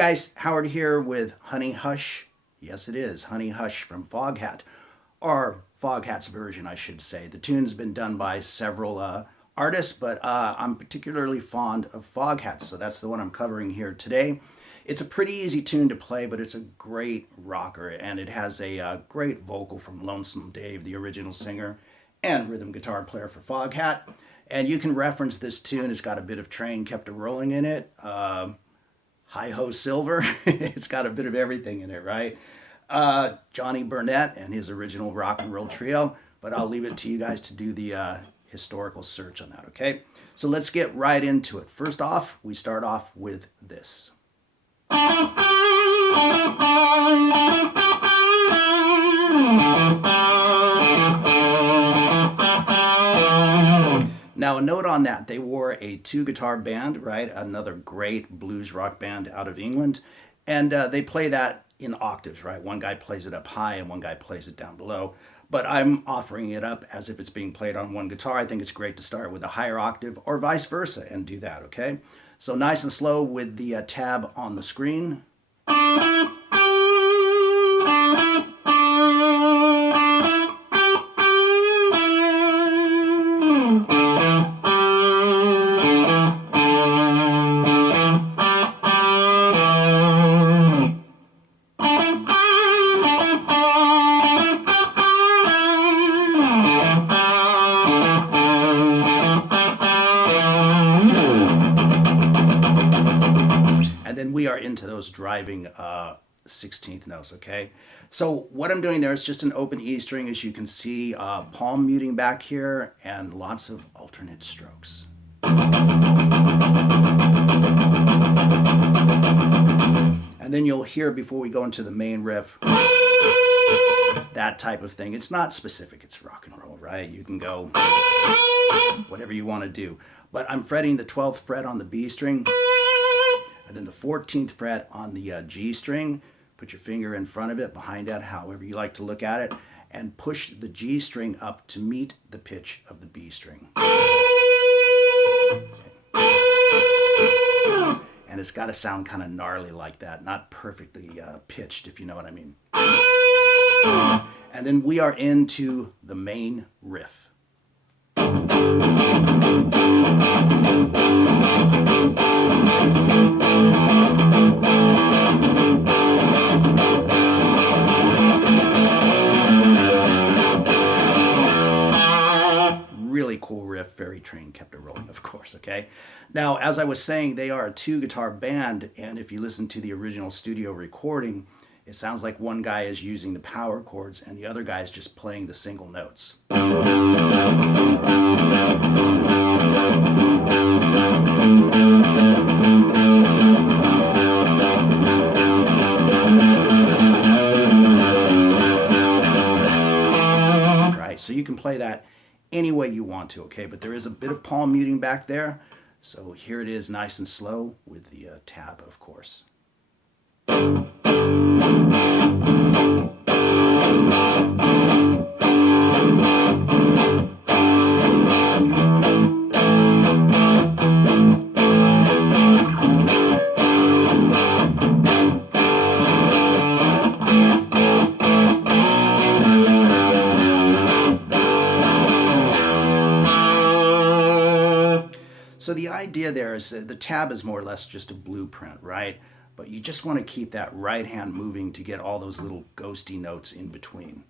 guys, Howard here with Honey Hush. Yes, it is Honey Hush from Foghat, or Foghat's version, I should say. The tune's been done by several artists, but I'm particularly fond of Foghat, so that's the one I'm covering here today. It's a pretty easy tune to play, but it's a great rocker, and it has a great vocal from Lonesome Dave, the original singer and rhythm guitar player for Foghat. And you can reference this tune. It's got a bit of Train Kept a Rolling in it. Hi Ho Silver. It's got a bit of everything in it, right? Johnny Burnett and his original rock and roll trio. But I'll leave it to you guys to do the historical search on that, okay? So let's get right into it. First off, we start off with this. Now, a note on that, they were a two-guitar band, right? Another great blues rock band out of England. And they play that in octaves, right? One guy plays it up high and one guy plays it down below. But I'm offering it up as if it's being played on one guitar. I think it's great to start with a higher octave or vice versa and do that, okay? So nice and slow with the tab on the screen. And then we are into those driving 16th notes, okay? So what I'm doing there is just an open E string, as you can see, palm muting back here, and lots of alternate strokes. And then you'll hear, before we go into the main riff, that type of thing. It's not specific, it's rock and roll, right? You can go whatever you want to do. But I'm fretting the 12th fret on the B string, and then the 14th fret on the G string. Put your finger in front of it, behind it, however you like to look at it, and push the G string up to meet the pitch of the B string. And it's got to sound kind of gnarly like that, not perfectly pitched, if you know what I mean. And then we are into the main riff. Really cool riff, very Train Kept a Rolling, of course, okay? Now, as I was saying, they are a two-guitar band, and if you listen to the original studio recording, it sounds like one guy is using the power chords and the other guy is just playing the single notes. Right, so you can play that any way you want to, okay? But there is a bit of palm muting back there. So here it is, nice and slow with the tab, of course. So the idea there is that the tab is more or less just a blueprint, right? But you just want to keep that right hand moving to get all those little ghosty notes in between.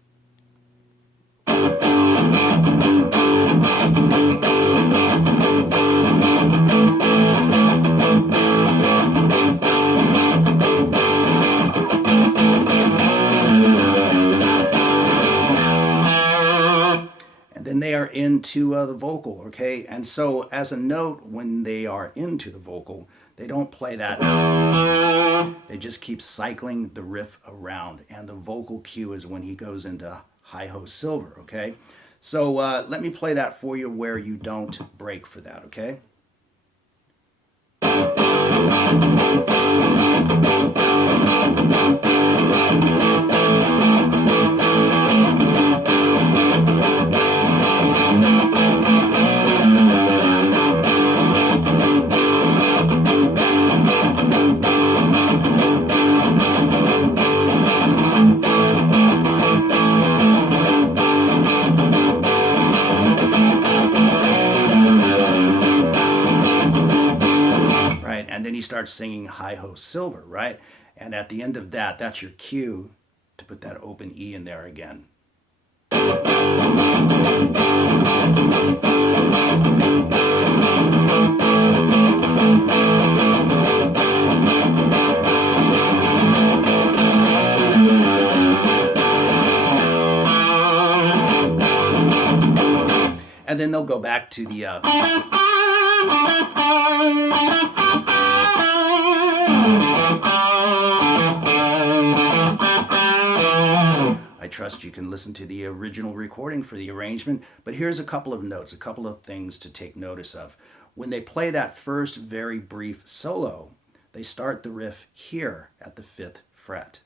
Then they are into the vocal, okay? And so as a note, when they are into the vocal, they don't play that. They just keep cycling the riff around, and the vocal cue is when he goes into Hi Ho Silver, okay? So let me play that for you where you don't break for that, okay? starts singing Hi Ho Silver, right? And at the end of that, that's your cue to put that open E in there again. And then they'll go back to the I trust you can listen to the original recording for the arrangement, but here's a couple of notes, a couple of things to take notice of. When they play that first very brief solo, they start the riff here at the 5th fret.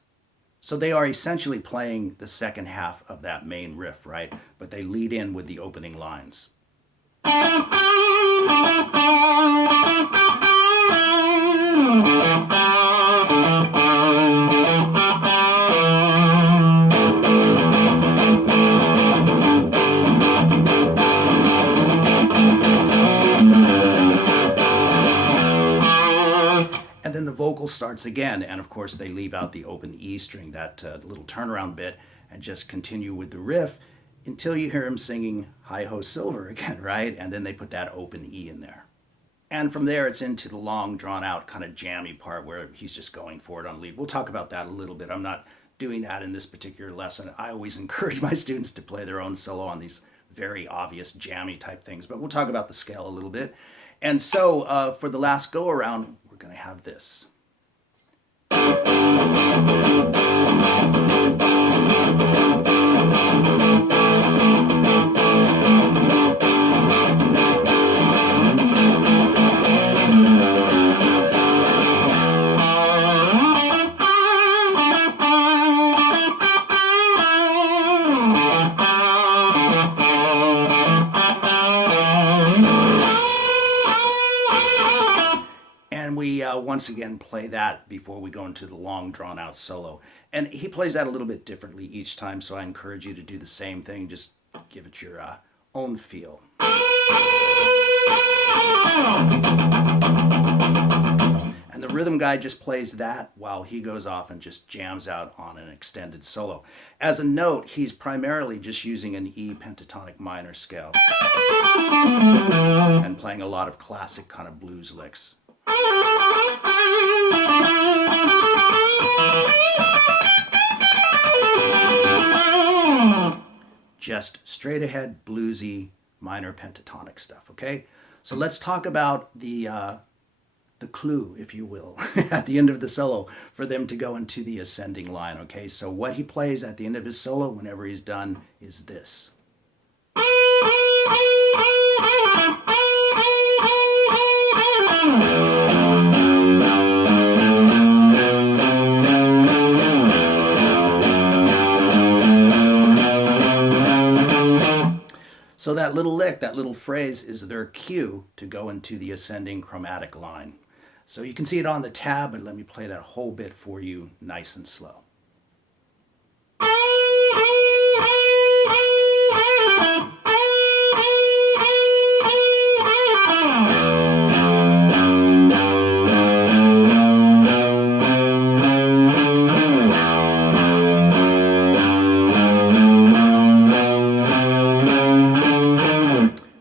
So they are essentially playing the second half of that main riff, right? But they lead in with the opening lines. And then the vocal starts again, and of course they leave out the open E string, that little turnaround bit, and just continue with the riff until you hear him singing Hi Ho Silver again, right? And then they put that open E in there. And from there it's into the long, drawn-out, kind of jammy part where he's just going for it on lead. We'll talk about that a little bit. I'm not doing that in this particular lesson. I always encourage my students to play their own solo on these very obvious jammy type things, but we'll talk about the scale a little bit. And so for the last go-around, we're going to have this. And we once again play that before we go into the long drawn-out solo. And he plays that a little bit differently each time, so I encourage you to do the same thing. Just give it your own feel. And the rhythm guy just plays that while he goes off and just jams out on an extended solo. As a note, he's primarily just using an E pentatonic minor scale and playing a lot of classic kind of blues licks. Just straight ahead bluesy minor pentatonic stuff, okay? So let's talk about the clue, if you will, at the end of the solo for them to go into the ascending line, okay? So what he plays at the end of his solo whenever he's done is this. So that little lick, that little phrase is their cue to go into the ascending chromatic line. So you can see it on the tab, but let me play that whole bit for you nice and slow.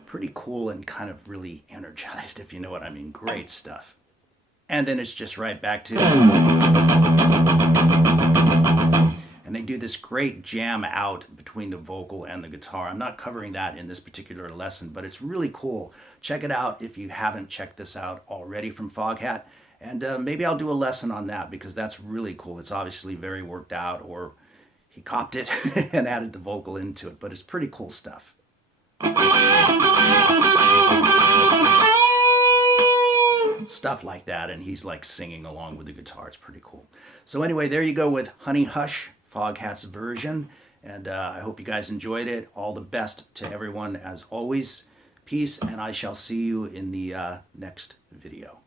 Pretty cool and kind of really energized, if you know what I mean. Great stuff. And then it's just right back to... And they do this great jam out between the vocal and the guitar. I'm not covering that in this particular lesson, but it's really cool. Check it out if you haven't checked this out already from Foghat. And maybe I'll do a lesson on that because that's really cool. It's obviously very worked out, or he copped it and added the vocal into it, but it's pretty cool stuff. Stuff like that, and he's like singing along with the guitar. It's pretty cool. So anyway, there you go with Honey Hush, Foghat's version, and I hope you guys enjoyed it. All the best to everyone as always. Peace, and I shall see you in the next video.